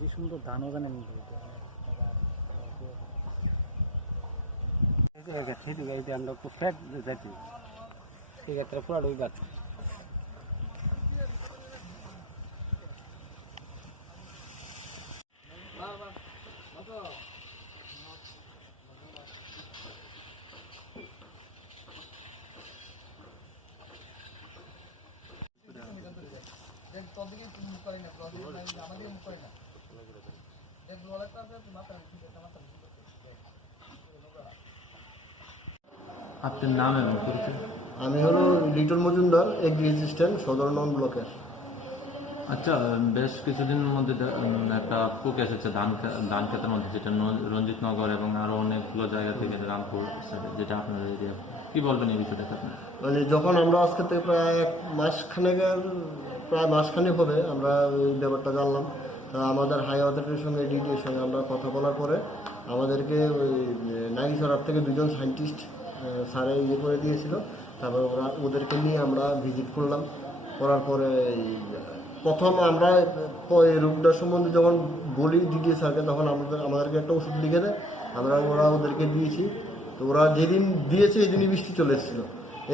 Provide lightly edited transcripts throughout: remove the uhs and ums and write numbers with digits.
যে সুন্দর ধানও জানেন খেতে গাড়িতে আমরা একটু ফ্যাট যাচ্ছি সেক্ষেত্রে পুরা ওই গাছ আপনার নাম এবং পরিচয়? আমি হলো লিটন মজুমদার, এগ্রি অ্যাসিস্ট্যান্ট, সদর নন ব্লকের। আচ্ছা, বেশ কিছুদিনের মধ্যে একটা পোক এসেছে ধান ক্ষেতের মধ্যে, যেটা রঞ্জিতনগর এবং আরো অনেকগুলো জায়গা থেকে রামপুর যেটা আপনাদের এরিয়া, কি বলবেন এই বিষয়টাতে আপনি? মানে যখন আমরা আজকে থেকে প্রায় মাসখানেক হবে আমরা এই ব্যাপারটা জানলাম। আমাদের হাই অথরিটির সঙ্গে ডিডির সঙ্গে আমরা কথা বলার পরে আমাদেরকে ওই নাইসরার থেকে দুজন সায়েন্টিস্ট স্যারে করে দিয়েছিল। তারপর ওদেরকে নিয়ে আমরা ভিজিট করলাম। করার পরে প্রথম আমরা এই রোগটার সম্বন্ধে যখন বলি ডিডি স্যারকে, তখন আমাদেরকে একটা ওষুধ লিখে দেয়, ওরা ওদেরকে দিয়েছি। তো ওরা যেদিন দিয়েছে সেদিনই বৃষ্টি চলে এসেছিলো।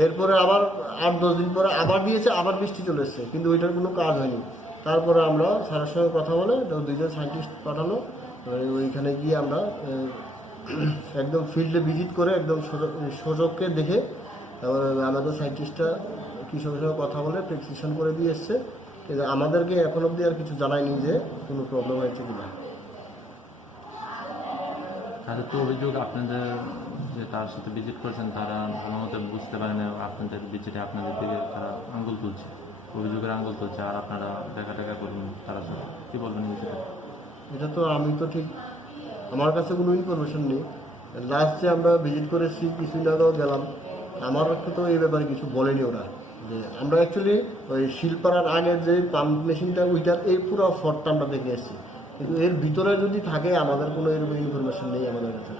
এরপরে আবার 8-10 দিন পরে আবার দিয়েছে, আবার বৃষ্টি চলে এসছে, কিন্তু ওইটার কোনো কাজ হয়নি। তারপরে আমরা স্যারের সঙ্গে কথা বলে দুজন সায়েন্টিস্ট পাঠানো, ওইখানে গিয়ে আমরা একদম ফিল্ডে ভিজিট করে একদম সূচককে দেখে তারপরে আমাদের সায়েন্টিস্টরা কৃষকের সঙ্গে কথা বলে প্রেসক্রিপশন করে দিয়ে এসছে। কিন্তু আমাদেরকে এখন অবধি আর কিছু জানায়নি যে কোনো প্রবলেম হয়েছে কিনা। তাদের তো অভিযোগ আপনাদের যে তার সাথে ভিজিট করেছেন তারা ভালো মতো বুঝতে পারেন আপনাদের ভিজিটে আপনাদের দিকে তারা আঙ্গুল তুলছে, অভিযোগের আঙ্গুল তুলছে, আর আপনারা দেখা করবেন তারা সাথে, কি বলবেন এই বিষয়টা? এটা তো আমি তো ঠিক, আমার কাছে কোনো ইনফরমেশন নেই। লাস্ট যে আমরা ভিজিট করেছি কিছুদিন আগেও গেলাম, আমার তো এই ব্যাপারে কিছু বলেনি ওরা। যে আমরা অ্যাকচুয়ালি ওই শিলপাড়ার আগের যে পাম্প মেশিনটা ওইটার এই পুরো ফটটা আমরা দেখে এসেছি, কিন্তু এর ভিতরে যদি থাকে আমাদের কোনো এরকম ইনফরমেশন নেই আমাদের কাছে।